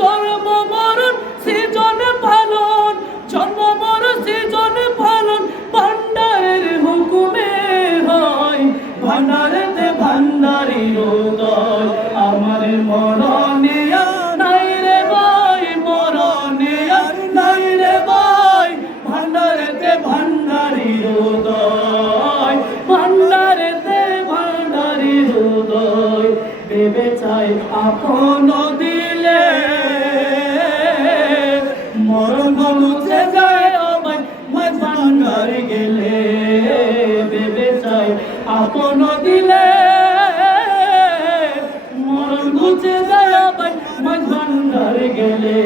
জন্ম মরণ সৃজন পালন, জন্ম মরণ সৃজন পালন ভান্ডারের হুকুমে হয়। ভান্ডারেতে ভান্ডারি হৃদয় আমার মরণে নাই রে ভাই, মরণে নাই রে ভাই। ভান্ডারেতে ভান্ডারি হৃদয়, ভান্ডারেতে ভান্ডারি হৃদয় দেবে চাই আপন দিলে মরণ মুছে যায় আমায় মাঝ ভান্ডারে গেলে। দেবে চাই আপন দিলে মরণ মুছে যায় আমায় মাঝ ভান্ডারে গেলে।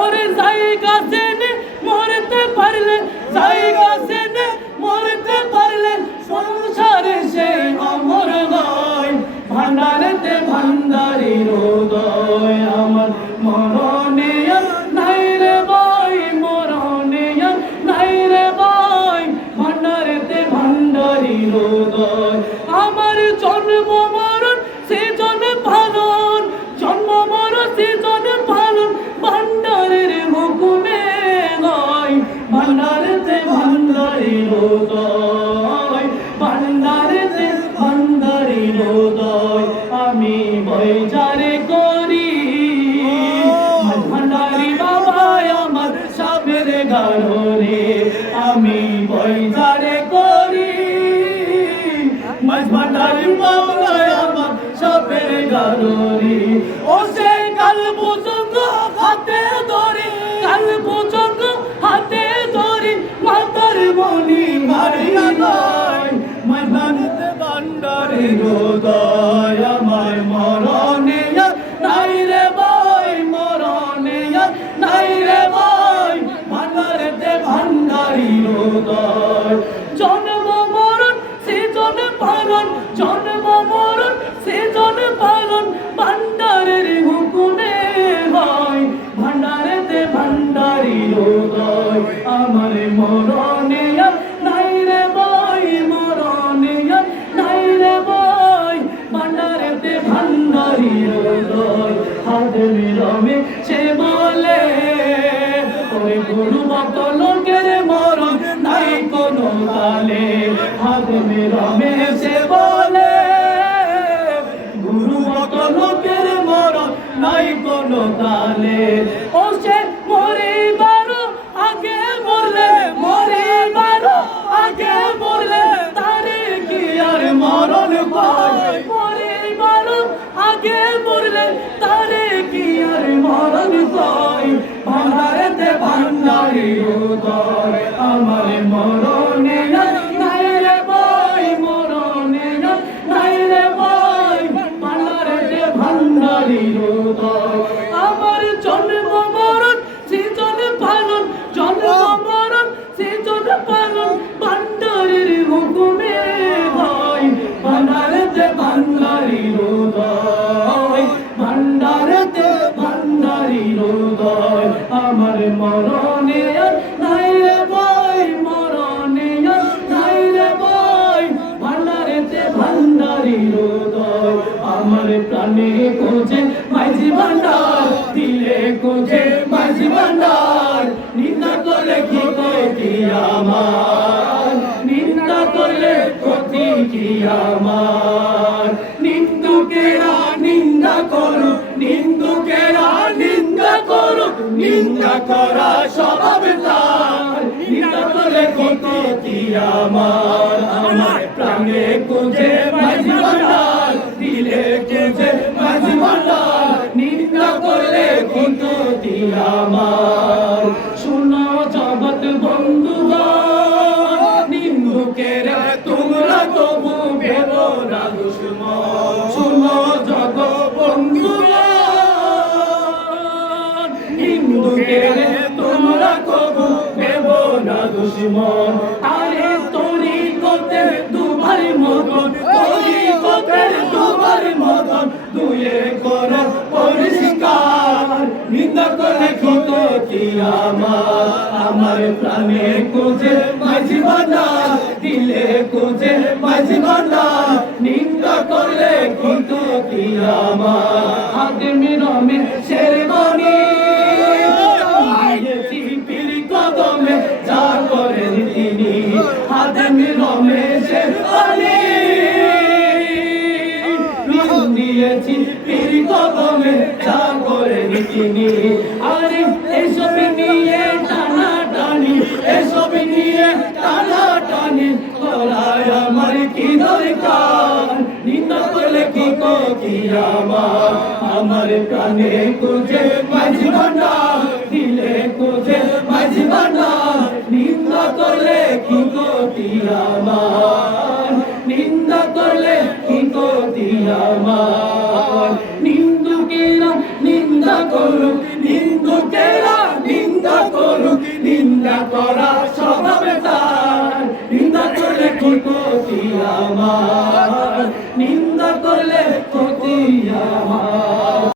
ওরে জায়গা চেনে মরতে পারলে, জায়গা চেনে মরতে পারলে সংসারে সেই অমর নয়। ভান্ডারেতে ভান্ডারি হৃদয় আমার মরণে নাই রে ভাই, মরণে নাই রে ভাই। ভান্ডারেতে ভান্ডারি হৃদয় আমার জন্ম মরণ সৃজন পালন, জন্ম মরণ সৃজন পালন ভান্ডারের হুকুমে হয়। ভান্ডারেতে ভান্ডারি হৃদয়, ভান্ডারেতে ভান্ডারি হৃদয় আমি বৈজারে করি। ভান্ডারি বাবা আমার সাপের গাড়রে আমি বৈজারে করি। মাঝ ভান্ডারি বাবা আমার সাপের গাড়রে। ও সে কাল পর্যন্ত হাতে ধরে, কাল পর্যন্ত হাতে ধরে মাতার মনি মারিয়া নয়। মাঝ ভান্ডারেতে ভান্ডারি হৃদয় আমার মরণে নাই রে ভাই, মরণে নাই রে ভাই। ভান্ডারেতে ভান্ডারি হৃদয় জন্ম মরণ সৃজন পালন, জন্ম মরণ সৃজন পালন ভান্ডারের হুকুমে হয়। ভান্ডারেতে ভান্ডারি হৃদয় আমার মরণে নাই রে ভাই, মরণে নাই রে ভাই। ভান্ডারেতে ভান্ডারি হৃদয় হাত মিলমে সে বলে ওই গুরু ভক্ত লোকের মরণ নাই কোনো কালে। হাত মিলমে সে বলে গুরু ভক্ত লোকের মরণ নাই কোনো কালে। ও সে মরিবার আগে মরলে, মরিবার আগে মরলে তারে কি আর মরণ পায়। মরিবার আগে মরলে তারে কি আর মরণ পায়। ভান্ডারেতে ভান্ডারি হৃদয় আমার মরণে নাই রে ভাই, মরণে নাই রে ভাই। ভান্ডারেতে ভান্ডারি হৃদয় আমার জন্ম মরণ সৃজন পালন, জন্ম মরণ সৃজন পালন ভান্ডারের হুকুমে হয়। ভান্ডারেতে ভান্ডারি হৃদয়, ভান্ডারেতে ভান্ডারি হৃদয় আমার মরণে নাই রে ভাই, মরণে নাই রে ভাই। ভান্ডারেতে ভান্ডারি হৃদয় আমার প্রাণে খোঁজে মাঝি ভান্ডার, দিলে খোঁজে মাঝি ভান্ডার। নিন্দা করলে কি ক্ষতি আমার, নিন্দা করলে ক্ষতি কি আমার। নিন্দুকেরা নিন্দা করো, নিন্দুকেরা নিন্দা করো, নিন্দা করা স্বভাব তার। নিন্দা করলে কি ক্ষতি আমার, আমার প্রাণে খুঁজে মাঝি ভান্ডার, দিলে খুঁজে মাঝি ভান্ডার। নিন্দা করলে কি ক্ষতি আমার। শোনো জগৎ বন্ধুগণ, নিন্দুকেরা তোমরা তবু ভেবো না দুশ্মন। শোনো জগৎ বন্ধুগণ, নিন্দুকেরা তোমরা তবু ভেবো না দুশ্মন। আরে তোরি করতে দুবার মতন, তোরি করতে দুবার মতন দুয়ে করো পরিষ্কার। নিন্দা করলে ক্ষতি আমার, আমার প্রাণে খুঁজে মাঝি ভান্ডার, দিলে খুঁজে মাঝি ভান্ডার। নিন্দা করলে ক্ষতি আমার। আদমি রমে শেরবানি নামে যা করে রীতিনি আরে এসব নিয়ে টানা টানি এসব নিয়ে টানা টানি করায় আমার কি দরকার নিন্দা করলে কি ক্ষতি আমার প্রাণে খুঁজে মাঝি ভান্ডার দিলে খুঁজে মাঝি ভান্ডার নিন্দা করলে কি ক্ষতি আমার নিন্দা করলে কি ক্ষতি আমার নিন্দুকেরা নিন্দা করুক নিন্দুকেরা নিন্দা করুক নিন্দা করা